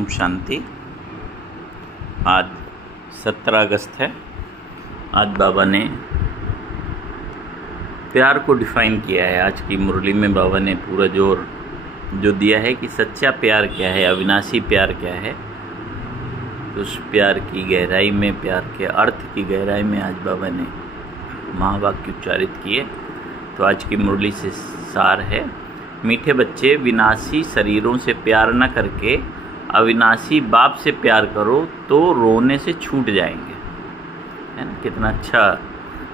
ओम शांति। आज 17 अगस्त है। आज बाबा ने प्यार को डिफ़ाइन किया है। आज की मुरली में बाबा ने पूरा जोर जो दिया है कि सच्चा प्यार क्या है, अविनाशी प्यार क्या है। तो उस प्यार की गहराई में, प्यार के अर्थ की गहराई में आज बाबा ने महावाक्य उच्चारित किए। तो आज की मुरली से सार है, मीठे बच्चे, विनाशी शरीरों से प्यार न करके अविनाशी बाप से प्यार करो तो रोने से छूट जाएंगे। है ना, कितना अच्छा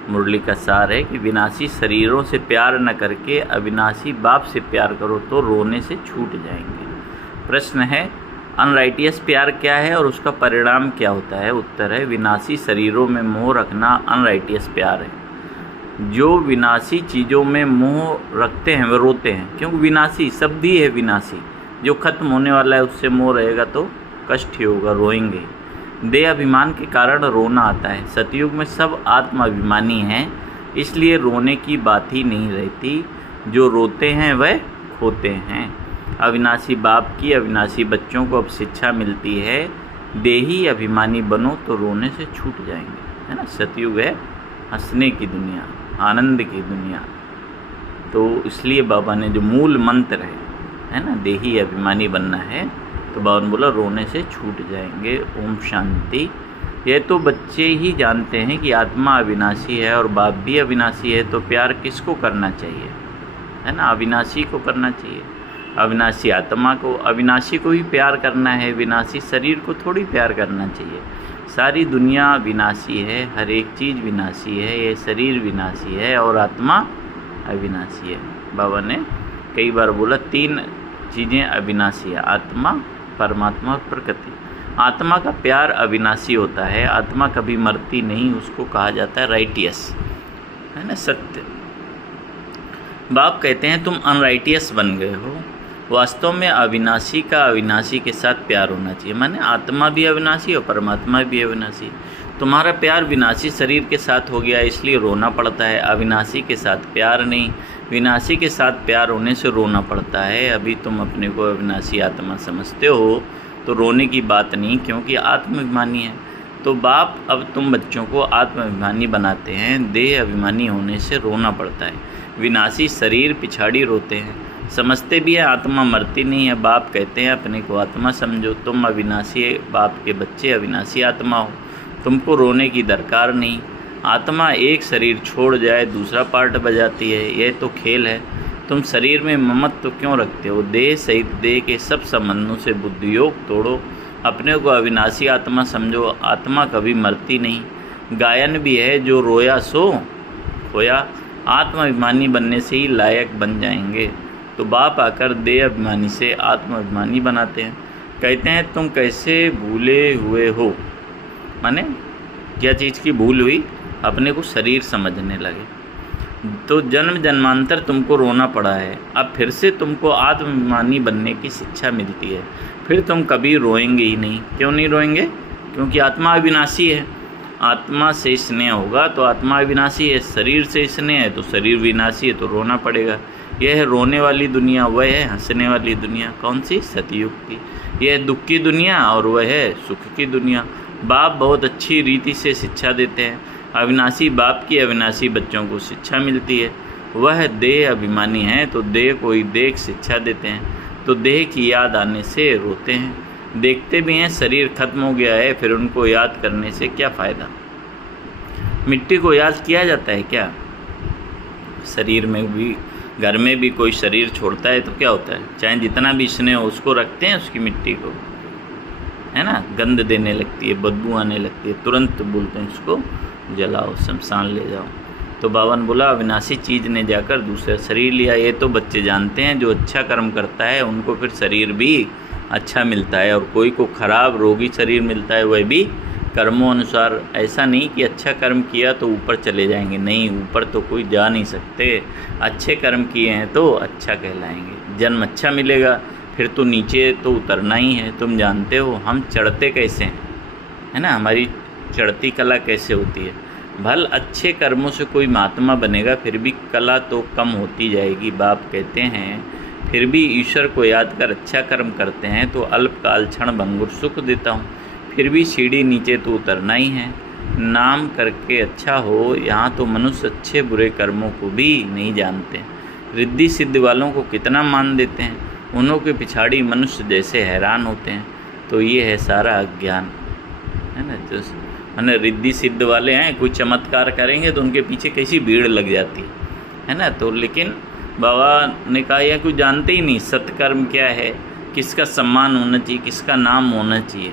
मुरली का सार है कि विनाशी शरीरों से प्यार न करके अविनाशी बाप से प्यार करो तो रोने से छूट जाएंगे। प्रश्न है, अनराइटियस प्यार क्या है और उसका परिणाम क्या होता है? उत्तर है, विनाशी शरीरों में मोह रखना अनराइटियस प्यार है। जो विनाशी चीज़ों में मोह रखते हैं वे रोते हैं, क्योंकि विनाशी शब्द ही है विनाशी। जो खत्म होने वाला है उससे मोह रहेगा तो कष्ट ही होगा, रोएंगे। देह अभिमान के कारण रोना आता है। सतयुग में सब आत्माभिमानी हैं, इसलिए रोने की बात ही नहीं रहती। जो रोते हैं वह खोते हैं। अविनाशी बाप की अविनाशी बच्चों को अब शिक्षा मिलती है, देही अभिमानी बनो तो रोने से छूट जाएंगे। है ना, सतयुग है हंसने की दुनिया, आनंद की दुनिया। तो इसलिए बाबा ने जो मूल मंत्र है ना, देही अभिमानी बनना है, तो बाबा ने बोला रोने से छूट जाएंगे। ओम शांति। ये तो बच्चे ही जानते हैं कि आत्मा अविनाशी है और बाप भी अविनाशी है, तो प्यार किसको करना चाहिए? है ना, अविनाशी को करना चाहिए। अविनाशी आत्मा को, अविनाशी को ही प्यार करना है, विनाशी शरीर को थोड़ी प्यार करना चाहिए। सारी दुनिया विनाशी है, हर एक चीज़ विनाशी है, ये शरीर विनाशी है और आत्मा अविनाशी है। बाबा ने कई बार बोला 3 चीज़ें अविनाशी है, आत्मा, परमात्मा और प्रकृति। आत्मा का प्यार अविनाशी होता है, आत्मा कभी मरती नहीं, उसको कहा जाता है राइटियस, है ना, सत्य। बाप कहते हैं तुम अनराइटियस बन गए हो। वास्तव में अविनाशी का अविनाशी के साथ प्यार होना चाहिए, माने आत्मा भी अविनाशी और परमात्मा भी अविनाशी। तुम्हारा प्यार विनाशी शरीर के साथ हो गया, इसलिए रोना पड़ता है। अविनाशी के साथ प्यार नहीं, विनाशी के साथ प्यार होने से रोना पड़ता है। अभी तुम अपने को अविनाशी आत्मा समझते हो तो रोने की बात नहीं, क्योंकि आत्माभिमानी है। तो बाप अब तुम बच्चों को आत्माभिमानी बनाते हैं, देह अभिमानी होने से रोना पड़ता है। विनाशी शरीर पिछाड़ी रोते हैं, समझते भी है आत्मा मरती नहीं है। बाप कहते हैं अपने को आत्मा समझो, तुम अविनाशी बाप के बच्चे अविनाशी आत्मा हो, तुमको रोने की दरकार नहीं। आत्मा एक शरीर छोड़ जाए दूसरा पार्ट बजाती है, यह तो खेल है। तुम शरीर में ममत्व क्यों रखते हो? देह सहित देह के सब संबंधों से बुद्धि योग तोड़ो, अपने को अविनाशी आत्मा समझो। आत्मा कभी मरती नहीं। गायन भी है, जो रोया सो खोया। आत्माभिमानी बनने से ही लायक बन जाएंगे। तो बाप आकर देह अभिमानी से आत्माभिमानी बनाते हैं। कहते हैं तुम कैसे भूले हुए हो, माने क्या चीज़ की भूल हुई? अपने को शरीर समझने लगे। तो जन्म जन्मांतर तुमको रोना पड़ा है, अब फिर से तुमको आत्माभिमानी बनने की शिक्षा मिलती है। फिर तुम कभी रोएंगे ही नहीं। क्यों नहीं रोएंगे? क्योंकि आत्मा अविनाशी है। आत्मा से स्नेह होगा तो आत्मा अविनाशी है, शरीर से स्नेह है तो शरीर विनाशी है, तो रोना पड़ेगा। यह है रोने वाली दुनिया, वह है हंसने वाली दुनिया। कौन सी? सतयुग की। यह है दुख की दुनिया और वह है सुख की दुनिया। बाप बहुत अच्छी रीति से शिक्षा देते हैं। अविनाशी बाप की अविनाशी बच्चों को शिक्षा मिलती है। वह देह अभिमानी है तो देह को ही देख शिक्षा देते हैं, तो देह की याद आने से रोते हैं। देखते भी हैं शरीर खत्म हो गया है, फिर उनको याद करने से क्या फ़ायदा? मिट्टी को याद किया जाता है क्या? शरीर में भी, घर में भी कोई शरीर छोड़ता है तो क्या होता है? चाहे जितना भी स्नेह हो, उसको रखते हैं, उसकी मिट्टी को, है ना, गंध देने लगती है, बदबू आने लगती है, तुरंत बोलते हैं इसको जलाओ, शमशान ले जाओ। तो बाबा ने बोला अविनाशी चीज़ ने जाकर दूसरा शरीर लिया। ये तो बच्चे जानते हैं, जो अच्छा कर्म करता है उनको फिर शरीर भी अच्छा मिलता है, और कोई को खराब रोगी शरीर मिलता है, वह भी कर्मों अनुसार। ऐसा नहीं कि अच्छा कर्म किया तो ऊपर चले जाएंगे, नहीं, ऊपर तो कोई जा नहीं सकते। अच्छे कर्म किए हैं तो अच्छा कहलाएंगे, जन्म अच्छा मिलेगा। फिर तो नीचे तो उतरना ही है। तुम जानते हो हम चढ़ते कैसे हैं, है ना, हमारी चढ़ती कला कैसे होती है। भल अच्छे कर्मों से कोई महात्मा बनेगा, फिर भी कला तो कम होती जाएगी। बाप कहते हैं फिर भी ईश्वर को याद कर अच्छा कर्म करते हैं तो अल्पकाल क्षण भंगुर सुख देता हूँ। फिर भी सीढ़ी नीचे तो उतरना ही है। नाम करके अच्छा हो, यहाँ तो मनुष्य अच्छे बुरे कर्मों को भी नहीं जानते। रिद्धि सिद्धि वालों को कितना मान देते हैं, उन्हों के पिछाड़ी मनुष्य जैसे हैरान होते हैं। तो ये है सारा अज्ञान, है ना। जो मैंने रिद्धि सिद्ध वाले हैं, कोई चमत्कार करेंगे तो उनके पीछे कैसी भीड़ लग जाती है ना। तो लेकिन बाबा ने कहा यह कुछ जानते ही नहीं सत्कर्म क्या है, किसका सम्मान होना चाहिए, किसका नाम होना चाहिए,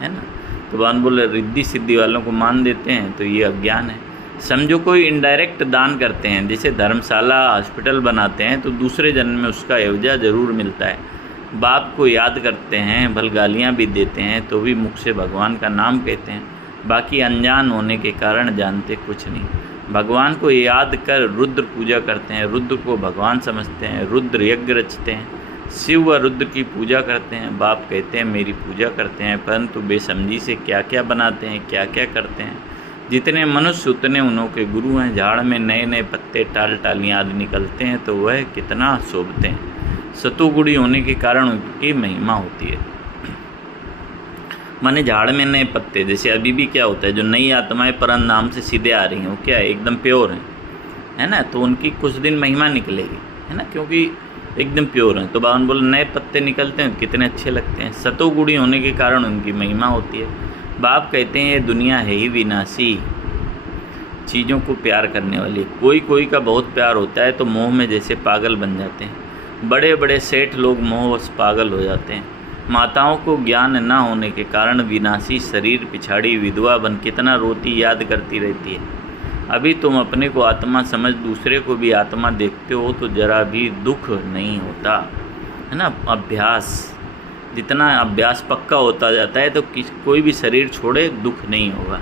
है ना। तो बाबा बोले रिद्धि सिद्धि वालों को मान देते हैं तो ये अज्ञान है। समझो कोई इनडायरेक्ट दान करते हैं, जैसे धर्मशाला हॉस्पिटल बनाते हैं तो दूसरे जन्म में उसका एवजा ज़रूर मिलता है। बाप को याद करते हैं, भल गालियाँ भी देते हैं तो भी मुख से भगवान का नाम कहते हैं। बाकी अनजान होने के कारण जानते कुछ नहीं। भगवान को याद कर रुद्र पूजा करते हैं, रुद्र को भगवान समझते हैं, रुद्र यज्ञ रचते हैं, शिव व रुद्र की पूजा करते हैं। बाप कहते हैं मेरी पूजा करते हैं, परंतु बेसमझी से क्या क्या बनाते हैं, क्या क्या करते हैं। जितने मनुष्य उतने उन्हों के गुरु हैं। झाड़ में नए नए पत्ते टाल टालियाँ आदि निकलते हैं तो वह कितना शोभते हैं। सतुगुणी होने के कारण उनकी महिमा होती है। माने झाड़ में नए पत्ते, जैसे अभी भी क्या होता है, जो नई आत्माएं परम नाम से सीधे आ रही हैं वो क्या है, एकदम प्योर हैं, है ना। तो उनकी कुछ दिन महिमा निकलेगी, है ना, क्योंकि एकदम प्योर हैं। तो बावन बोले नए पत्ते निकलते हैं कितने अच्छे लगते हैं। सतोगुणी होने के कारण उनकी महिमा होती है। बाप कहते हैं ये दुनिया है ही विनाशी, चीज़ों को प्यार करने वाली। कोई कोई का बहुत प्यार होता है तो मोह में जैसे पागल बन जाते हैं। बड़े बड़े सेठ लोग मोहवश पागल हो जाते हैं। माताओं को ज्ञान न होने के कारण विनाशी शरीर पिछाड़ी विधवा बन कितना रोती याद करती रहती है। अभी तुम अपने को आत्मा समझ दूसरे को भी आत्मा देखते हो तो जरा भी दुख नहीं होता, है ना। अभ्यास, जितना अभ्यास पक्का होता जाता है तो कोई भी शरीर छोड़े दुख नहीं होगा,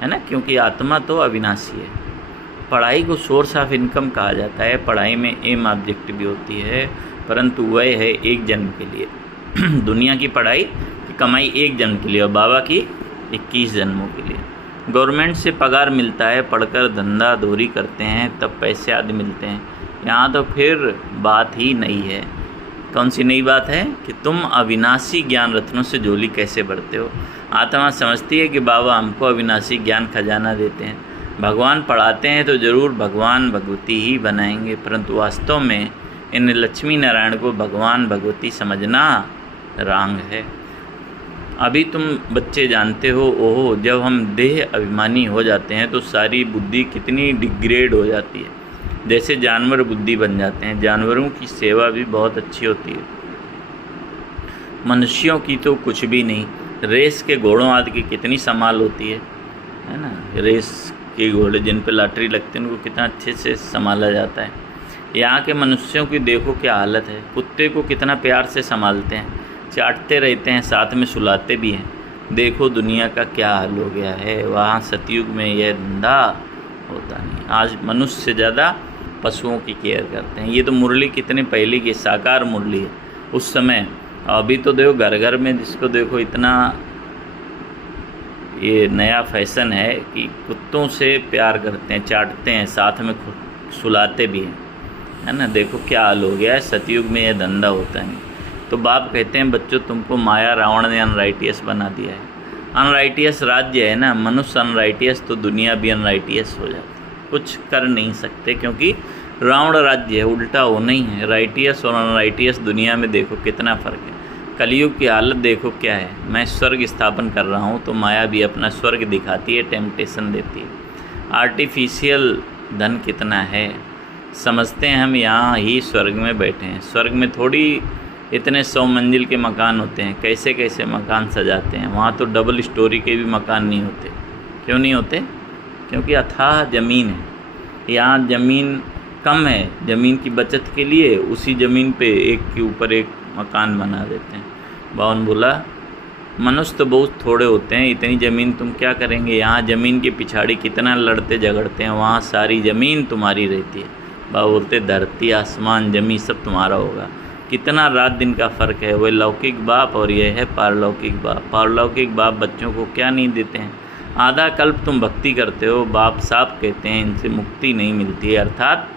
है ना, क्योंकि आत्मा तो अविनाशी है। पढ़ाई को सोर्स ऑफ इनकम कहा जाता है। पढ़ाई में एम ऑब्जेक्ट भी होती है, परंतु वह है एक जन्म के लिए। दुनिया की पढ़ाई की कमाई एक जन्म के लिए और बाबा की 21 जन्मों के लिए। गवर्नमेंट से पगार मिलता है, पढ़कर धंधा धोरी करते हैं तब पैसे आदि मिलते हैं। यहाँ तो फिर बात ही नहीं है। कौन सी नई बात है कि तुम अविनाशी ज्ञान रत्नों से झोली कैसे भरते हो। आत्मा समझती है कि बाबा हमको अविनाशी ज्ञान खजाना देते हैं। भगवान पढ़ाते हैं तो ज़रूर भगवान भगवती ही बनाएंगे, परंतु वास्तव में इन लक्ष्मी नारायण को भगवान भगवती समझना रांग है। अभी तुम बच्चे जानते हो, ओहो जब हम देह अभिमानी हो जाते हैं तो सारी बुद्धि कितनी डिग्रेड हो जाती है, जैसे जानवर बुद्धि बन जाते हैं। जानवरों की सेवा भी बहुत अच्छी होती है, मनुष्यों की तो कुछ भी नहीं। रेस के घोड़ों आदि की कितनी संभाल होती है ना। रेस के घोड़े जिन पर लॉटरी लगती है उनको कितना अच्छे से संभाला जाता है। यहाँ के मनुष्यों की देखो क्या हालत है। कुत्ते को कितना प्यार से संभालते हैं, चाटते रहते हैं, साथ में सुलाते भी हैं। देखो दुनिया का क्या हाल हो गया है। वहाँ सतयुग में यह धंधा होता नहीं। आज मनुष्य से ज़्यादा पशुओं की केयर करते हैं। ये तो मुरली कितने पहले की साकार मुरली है उस समय। अभी तो देखो घर घर में जिसको देखो इतना ये नया फैशन है कि कुत्तों से प्यार करते हैं, चाटते हैं, साथ में सुलाते भी हैं, है ना। देखो क्या हाल हो गया है। सतयुग में यह धंधा होता नहीं। तो बाप कहते हैं बच्चों तुमको माया रावण ने अनराइटियस बना दिया है। अनराइटियस राज्य है ना, मनुष्य अनराइटियस तो दुनिया भी अनराइटियस हो जाती है। कुछ कर नहीं सकते क्योंकि रावण राज्य है, उल्टा हो नहीं है। राइटियस और अनराइटियस दुनिया में देखो कितना फ़र्क है। कलयुग की हालत देखो क्या है। मैं स्वर्ग स्थापन कर रहा हूँ तो माया भी अपना स्वर्ग दिखाती है, टेम्पटेशन देती है। आर्टिफिशियल धन कितना है, समझते हैं हम यहाँ ही स्वर्ग में बैठे हैं। स्वर्ग में थोड़ी इतने 100 मंजिल के मकान होते हैं, कैसे कैसे मकान सजाते हैं। वहाँ तो डबल स्टोरी के भी मकान नहीं होते। क्यों नहीं होते? क्योंकि अथाह ज़मीन है। यहाँ ज़मीन कम है, ज़मीन की बचत के लिए उसी ज़मीन पे एक के ऊपर एक मकान बना देते हैं। बावन बोला मनुष्य तो बहुत थोड़े होते हैं, इतनी ज़मीन तुम क्या करेंगे। यहाँ ज़मीन के पिछाड़ी कितना लड़ते झगड़ते हैं, वहाँ सारी ज़मीन तुम्हारी रहती है। बाबा बोलते धरती आसमान ज़मीन सब तुम्हारा होगा। कितना रात दिन का फ़र्क है। वह लौकिक बाप और यह है पारलौकिक बाप। पारलौकिक बाप बच्चों को क्या नहीं देते हैं। आधा कल्प तुम भक्ति करते हो, बाप साफ कहते हैं इनसे मुक्ति नहीं मिलती है। अर्थात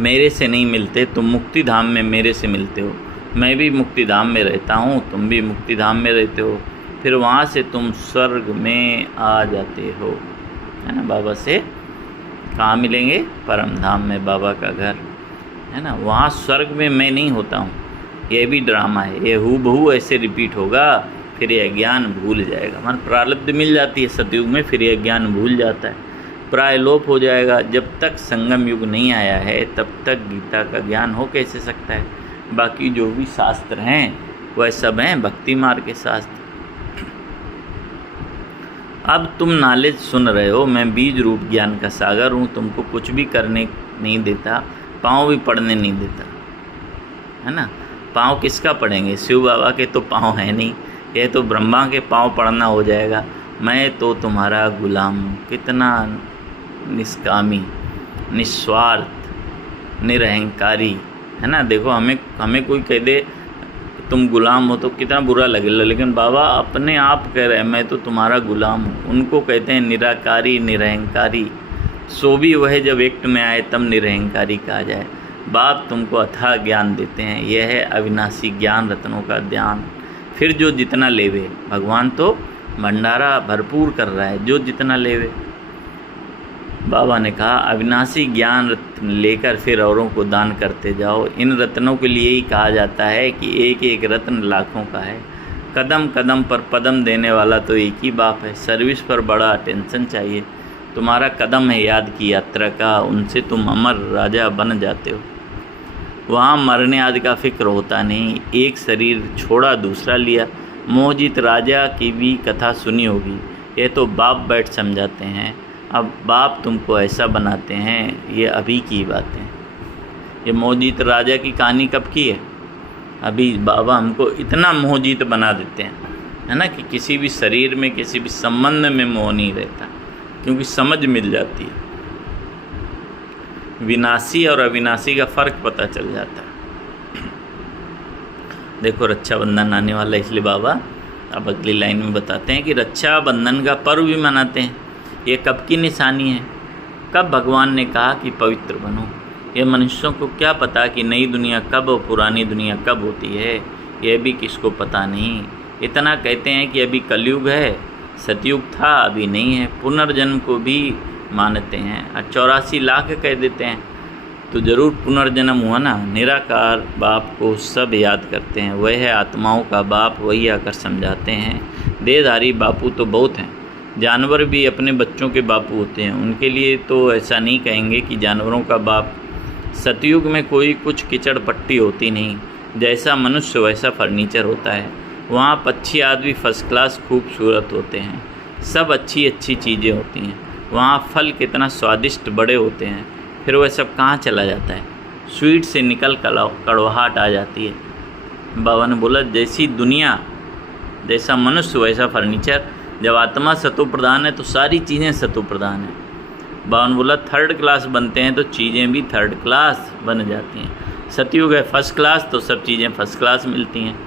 मेरे से नहीं मिलते, तुम मुक्ति धाम में मेरे से मिलते हो। मैं भी मुक्ति धाम में रहता हूँ, तुम भी मुक्ति धाम में रहते हो, फिर वहाँ से तुम स्वर्ग में आ जाते हो, है ना। बाबा से कहाँ मिलेंगे? परम धाम में, बाबा का घर है ना। वहाँ स्वर्ग में मैं नहीं होता हूँ। ये भी ड्रामा है, ये हूबहू ऐसे रिपीट होगा, फिर यह ज्ञान भूल जाएगा। मन प्रारब्ध मिल जाती है सतयुग में, फिर यह ज्ञान भूल जाता है, प्रायलोप हो जाएगा। जब तक संगम युग नहीं आया है तब तक गीता का ज्ञान हो कैसे सकता है? बाकी जो भी शास्त्र हैं वह सब हैं भक्ति मार्ग के शास्त्र। अब तुम नॉलेज सुन रहे हो, मैं बीज रूप ज्ञान का सागर हूँ, तुमको कुछ भी करने नहीं देता, पाँव भी पढ़ने नहीं देता, है ना। पाँव किसका पढ़ेंगे? शिव बाबा के तो पाँव है नहीं, ये तो ब्रह्मा के पाँव पढ़ना हो जाएगा। मैं तो तुम्हारा गुलाम हूँ। कितना निष्कामी, निस्वार्थ, निरहंकारी, है ना। देखो हमें कोई कह दे तुम गुलाम हो तो कितना बुरा लगेगा, लेकिन बाबा अपने आप कह रहे हैं मैं तो तुम्हारा गुलाम हूँ। उनको कहते हैं निराकारी, निरहंकारी। सो भी वह जब एक्ट में आए तब निरहंकारी कहा जाए। बाप तुमको अथाह ज्ञान देते हैं, यह है अविनाशी ज्ञान रत्नों का ध्यान। फिर जो जितना लेवे, भगवान तो भंडारा भरपूर कर रहा है, जो जितना लेवे। बाबा ने कहा अविनाशी ज्ञान रत्न लेकर फिर औरों को दान करते जाओ। इन रत्नों के लिए ही कहा जाता है कि एक एक रत्न लाखों का है। कदम कदम पर पदम देने वाला तो एक ही बाप है। सर्विस पर बड़ा अटेंशन चाहिए। तुम्हारा कदम है याद की यात्रा का, उनसे तुम अमर राजा बन जाते हो। वहाँ मरने आदि का फिक्र होता नहीं, एक शरीर छोड़ा दूसरा लिया। मोहजित राजा की भी कथा सुनी होगी, ये तो बाप बैठ समझाते हैं। अब बाप तुमको ऐसा बनाते हैं, ये अभी की बातें। ये मोहजित राजा की कहानी कब की है? अभी बाबा हमको इतना मोहजित बना देते हैं, है ना, कि किसी भी शरीर में, किसी भी संबंध में मोह नहीं रहता, क्योंकि समझ मिल जाती है। विनाशी और अविनाशी का फ़र्क पता चल जाता है। देखो रक्षाबंधन आने वाला है, इसलिए बाबा अब अगली लाइन में बताते हैं कि रक्षाबंधन का पर्व भी मनाते हैं। ये कब की निशानी है? कब भगवान ने कहा कि पवित्र बनो। ये मनुष्यों को क्या पता कि नई दुनिया कब और पुरानी दुनिया कब होती है, यह भी किसको पता नहीं। इतना कहते हैं कि अभी कलयुग है, सतयुग था अभी नहीं है। पुनर्जन्म को भी मानते हैं और 84 लाख कह देते हैं, तो ज़रूर पुनर्जन्म हुआ ना। निराकार बाप को सब याद करते हैं, वह है आत्माओं का बाप, वही आकर समझाते हैं। देहधारी बापू तो बहुत हैं, जानवर भी अपने बच्चों के बापू होते हैं। उनके लिए तो ऐसा नहीं कहेंगे कि जानवरों का बाप। सतयुग में कोई कुछ किचड़ पट्टी होती नहीं, जैसा मनुष्य वैसा फर्नीचर होता है। वहाँ पक्षी आदि फर्स्ट क्लास खूबसूरत होते हैं, सब अच्छी अच्छी चीज़ें होती हैं। वहाँ फल कितना स्वादिष्ट बड़े होते हैं, फिर वह सब कहाँ चला जाता है? स्वीट से निकल कड़वाहट आ जाती है। बाबा ने बोला जैसी दुनिया, जैसा मनुष्य वैसा फर्नीचर। जब आत्मा सतो प्रधान है तो सारी चीज़ें सतो प्रधान हैं। बाबा ने बोला थर्ड क्लास बनते हैं तो चीज़ें भी थर्ड क्लास बन जाती हैं। सतयुग है फर्स्ट क्लास तो सब चीज़ें फर्स्ट क्लास मिलती हैं।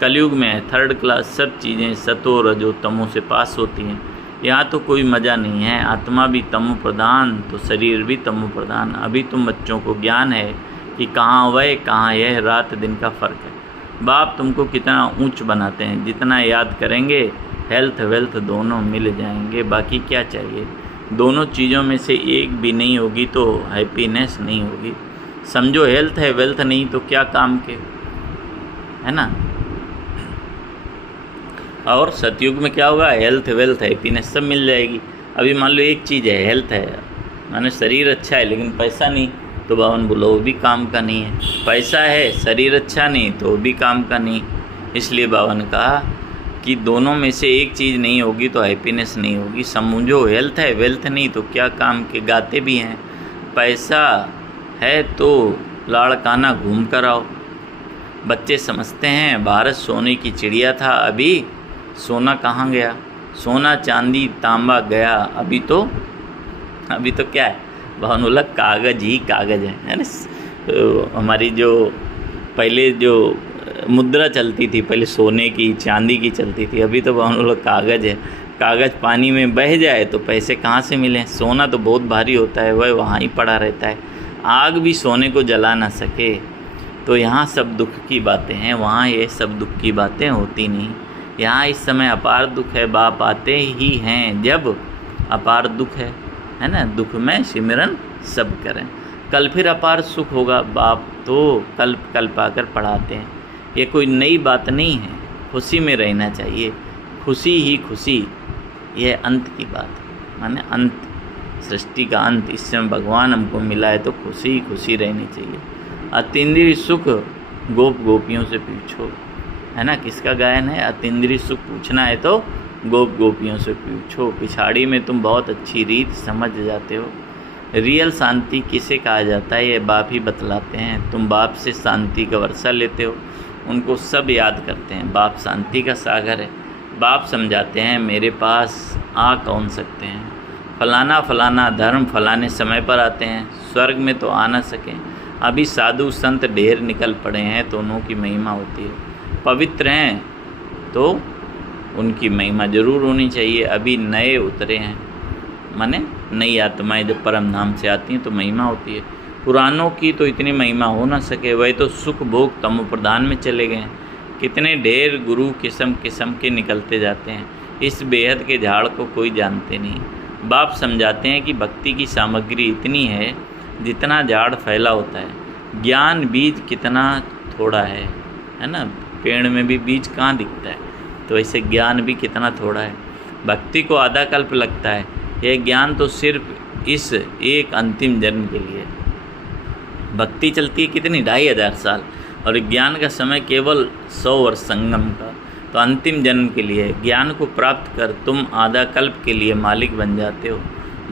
कलयुग में है थर्ड क्लास, सब चीज़ें सतो रजो तमो से पास होती हैं। यहाँ तो कोई मज़ा नहीं है। आत्मा भी तमो प्रधान तो शरीर भी तमो प्रधान। अभी तुम बच्चों को ज्ञान है कि कहाँ वह कहाँ यह, रात दिन का फ़र्क है। बाप तुमको कितना ऊंच बनाते हैं, जितना याद करेंगे हेल्थ वेल्थ दोनों मिल जाएंगे। बाकी क्या चाहिए? दोनों चीज़ों में से एक भी नहीं होगी तो हैप्पीनेस नहीं होगी। समझो हेल्थ है वेल्थ नहीं तो क्या काम के, है ना। और सतयुग में क्या होगा? हेल्थ वेल्थ हैप्पीनेस सब मिल जाएगी। अभी मान लो एक चीज़ है, हेल्थ है, माने शरीर अच्छा है लेकिन पैसा नहीं, तो बावन बोलो वो भी काम का नहीं है। पैसा है शरीर अच्छा नहीं तो वो भी काम का नहीं। इसलिए बाबा ने कहा कि दोनों में से एक चीज़ नहीं होगी तो हैप्पीनेस नहीं होगी। समझो हेल्थ है वेल्थ नहीं तो क्या काम के। गाते भी हैं पैसा है तो लाड़काना घूम कर आओ। बच्चे समझते हैं भारत सोने की चिड़िया था, अभी सोना कहाँ गया? सोना चांदी तांबा गया, अभी तो क्या है? भवन बोला कागज़ ही कागज़ है ना। हमारी जो पहले जो मुद्रा चलती थी, पहले सोने की चांदी की चलती थी, अभी तो भवन बोला कागज़ है। कागज़ पानी में बह जाए तो पैसे कहाँ से मिलें? सोना तो बहुत भारी होता है, वह वहाँ ही पड़ा रहता है। आग भी सोने को जला ना सके। तो यहाँ सब दुख की बातें हैं, वहाँ ये सब दुख की बातें होती नहीं। यहाँ इस समय अपार दुख है, बाप आते ही हैं जब अपार दुख है ना। दुख में सिमरन सब करें, कल फिर अपार सुख होगा। बाप तो कल्प कल्प आकर पढ़ाते हैं, ये कोई नई बात नहीं है। खुशी में रहना चाहिए, खुशी ही खुशी, यह अंत की बात है। माने अंत, सृष्टि का अंत, इस समय भगवान हमको मिला है तो खुशी ही खुशी रहनी चाहिए। अतीन्द्रिय सुख गोप गोपियों से पूछो, है ना। किसका गायन है? अतीन्द्रिय सुख पूछना है तो गोप गोपियों से पूछो, पिछाड़ी में तुम बहुत अच्छी रीत समझ जाते हो। रियल शांति किसे कहा जाता है ये बाप ही बतलाते हैं। तुम बाप से शांति का वर्षा लेते हो, उनको सब याद करते हैं। बाप शांति का सागर है। बाप समझाते हैं मेरे पास आ कौन सकते हैं। फलाना फलाना धर्म फलाने समय पर आते हैं, स्वर्ग में तो आ ना सकें। अभी साधु संत ढेर निकल पड़े हैं तो उनकी महिमा होती है। पवित्र हैं तो उनकी महिमा जरूर होनी चाहिए। अभी नए उतरे हैं, माने नई आत्माएं जब परम धाम से आती हैं तो महिमा होती है। पुरानों की तो इतनी महिमा हो ना सके, वही तो सुख भोग तमो प्रदान में चले गए हैं। कितने ढेर गुरु किस्म किस्म के निकलते जाते हैं, इस बेहद के झाड़ को कोई जानते नहीं। बाप समझाते हैं कि भक्ति की सामग्री इतनी है जितना झाड़ फैला होता है। ज्ञान बीज कितना थोड़ा है ना। पेड़ में भी बीज कहाँ दिखता है, तो ऐसे ज्ञान भी कितना थोड़ा है। भक्ति को आधा कल्प लगता है, यह ज्ञान तो सिर्फ इस एक अंतिम जन्म के लिए। भक्ति चलती है कितनी 2500 साल, और ज्ञान का समय केवल 100 वर्ष संगम का। तो अंतिम जन्म के लिए ज्ञान को प्राप्त कर तुम आधा कल्प के लिए मालिक बन जाते हो।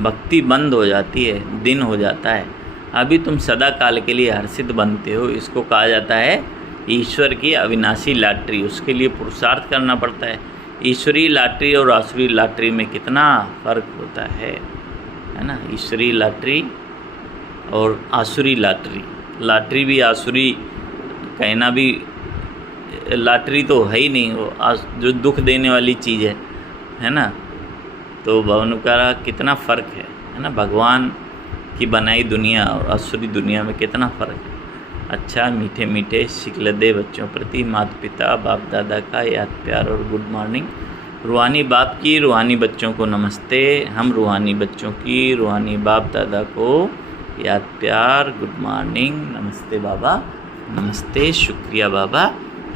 भक्ति बंद हो जाती है, दिन हो जाता है। अभी तुम सदा काल के लिए हर्षित बनते हो। इसको कहा जाता है ईश्वर की अविनाशी लॉटरी। उसके लिए पुरुषार्थ करना पड़ता है। ईश्वरीय लॉटरी और आसुरी लॉटरी में कितना फ़र्क होता है ना। ईश्वरीय लॉटरी और आसुरी लॉटरी, लॉटरी भी आसुरी कहना भी, लॉटरी तो है ही नहीं, वो जो दुख देने वाली चीज़ है ना। तो भवनुकारा कितना फ़र्क है ना। भगवान की बनाई दुनिया और आसुरी दुनिया में कितना फ़र्क है। अच्छा, मीठे मीठे शिकलदे बच्चों प्रति माता पिता बाप दादा का याद प्यार और गुड मॉर्निंग। रूहानी बाप की रूहानी बच्चों को नमस्ते। हम रूहानी बच्चों की रूहानी बाप दादा को याद प्यार गुड मॉर्निंग। नमस्ते बाबा, नमस्ते, शुक्रिया बाबा,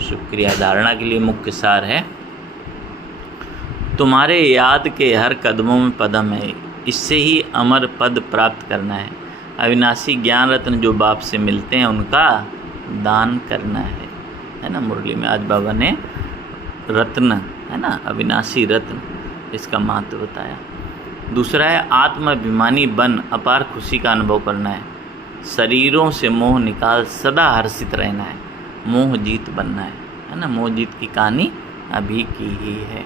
शुक्रिया। धारणा के लिए मुख्य सार है, तुम्हारे याद के हर कदमों में पदम है, इससे ही अमर पद प्राप्त करना है। अविनाशी ज्ञान रत्न जो बाप से मिलते हैं उनका दान करना है ना। मुरली में आज बाबा ने रत्न, है ना, अविनाशी रत्न, इसका महत्व बताया। दूसरा है आत्माभिमानी बन अपार खुशी का अनुभव करना है। शरीरों से मोह निकाल सदा हर्षित रहना है। मोह जीत बनना है ना। मोह जीत की कहानी अभी की ही है।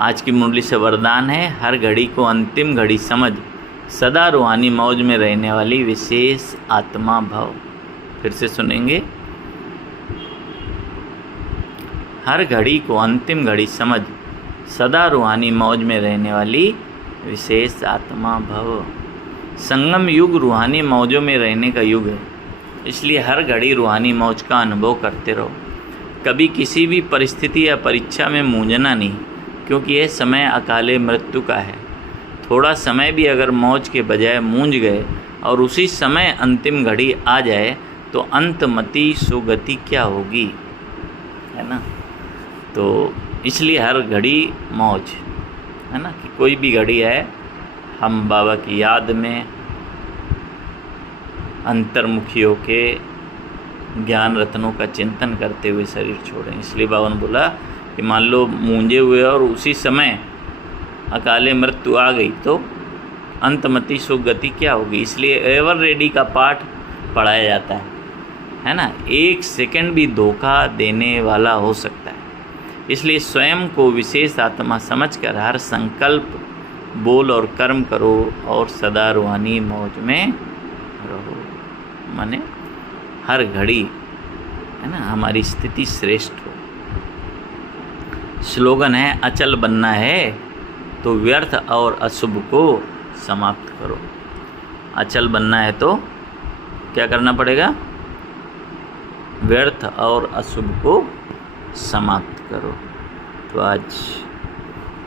आज की मुरली से वरदान है, हर घड़ी को अंतिम घड़ी समझ, सदा रूहानी मौज में रहने वाली विशेष आत्मा भव। फिर से सुनेंगे, हर घड़ी को अंतिम घड़ी समझ, सदा रूहानी मौज में रहने वाली विशेष आत्मा भव। संगम युग रूहानी मौजों में रहने का युग है, इसलिए हर घड़ी रूहानी मौज का अनुभव करते रहो। कभी किसी भी परिस्थिति या परीक्षा में मूंझना नहीं, क्योंकि यह समय अकाले मृत्यु का है। थोड़ा समय भी अगर मौज के बजाय मूंझ गए और उसी समय अंतिम घड़ी आ जाए तो अंतमति सुगति क्या होगी, है ना। तो इसलिए हर घड़ी मौज, है ना, कि कोई भी घड़ी है हम बाबा की याद में अंतर्मुखी होके ज्ञान रत्नों का चिंतन करते हुए शरीर छोड़ें। इसलिए बाबा ने बोला कि मान लो मूंझे हुए और उसी समय अकाले मृत्यु आ गई तो अंतमति सुगति क्या होगी। इसलिए एवर रेडी का पाठ पढ़ाया जाता है ना। एक सेकंड भी धोखा देने वाला हो सकता है, इसलिए स्वयं को विशेष आत्मा समझकर हर संकल्प बोल और कर्म करो और सदा रूहानी मौज में रहो। माने हर घड़ी, है ना, हमारी स्थिति श्रेष्ठ हो। स्लोगन है, अचल बनना है तो व्यर्थ और अशुभ को समाप्त करो। अचल बनना है तो क्या करना पड़ेगा? व्यर्थ और अशुभ को समाप्त करो। तो आज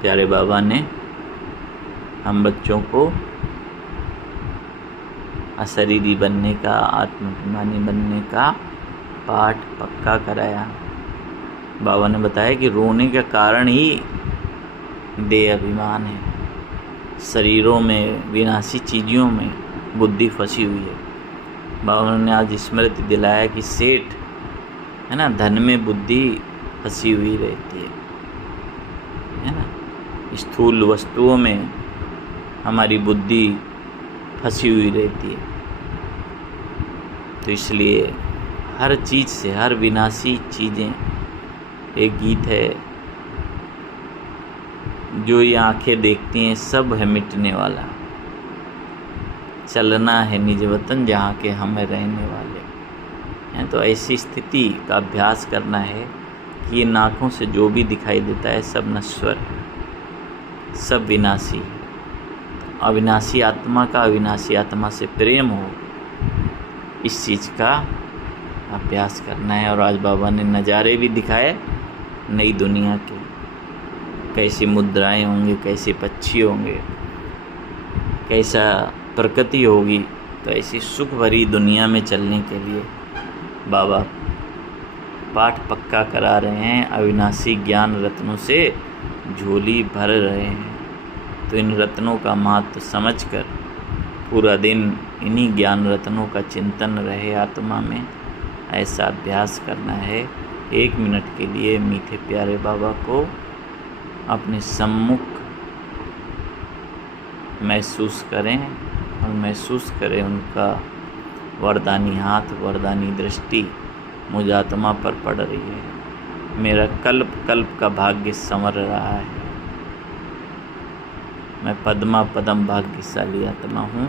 प्यारे बाबा ने हम बच्चों को अशरीरी बनने का, आत्माभिमानी बनने का पाठ पक्का कराया। बाबा ने बताया कि रोने का कारण ही देह अभिमान है। शरीरों में, विनाशी चीज़ों में बुद्धि फंसी हुई है। बाबा ने आज स्मृति दिलाया कि सेठ है ना, धन में बुद्धि फंसी हुई रहती है ना। स्थूल वस्तुओं में हमारी बुद्धि फंसी हुई रहती है। तो इसलिए हर चीज़ से, हर विनाशी चीज़ें, एक गीत है, जो ये आंखें देखती हैं सब है मिटने वाला, चलना है निज वतन जहाँ के हमें रहने वाले हैं। तो ऐसी स्थिति का अभ्यास करना है कि ये आँखों से जो भी दिखाई देता है सब नश्वर है, सब विनाशी है। अविनाशी आत्मा का अविनाशी आत्मा से प्रेम हो, इस चीज़ का अभ्यास करना है। और आज बाबा ने नज़ारे भी दिखाए नई दुनिया के, कैसी मुद्राएं होंगी, कैसे पक्षी होंगे, कैसा प्रकृति होगी। तो ऐसी सुख भरी दुनिया में चलने के लिए बाबा पाठ पक्का करा रहे हैं। अविनाशी ज्ञान रत्नों से झोली भर रहे हैं। तो इन रत्नों का महत्व समझकर पूरा दिन इन्हीं ज्ञान रत्नों का चिंतन रहे आत्मा में, ऐसा अभ्यास करना है। 1 मिनट के लिए मीठे प्यारे बाबा को अपने सम्मुख महसूस करें और महसूस करें उनका वरदानी हाथ, वरदानी दृष्टि मुझ आत्मा पर पड़ रही है। मेरा कल्प कल्प का भाग्य संवर रहा है। मैं पद्मा पदम भाग्यशाली आत्मा हूँ।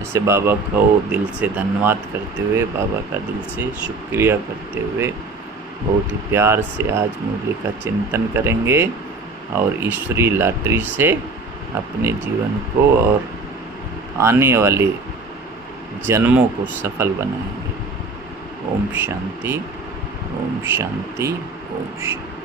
ऐसे बाबा को दिल से धन्यवाद करते हुए, बाबा का दिल से शुक्रिया करते हुए बहुत ही प्यार से आज मुरली का चिंतन करेंगे और ईश्वरी लॉटरी से अपने जीवन को और आने वाले जन्मों को सफल बनाएंगे। ओम शांति, ओम शांति, ओम शांति।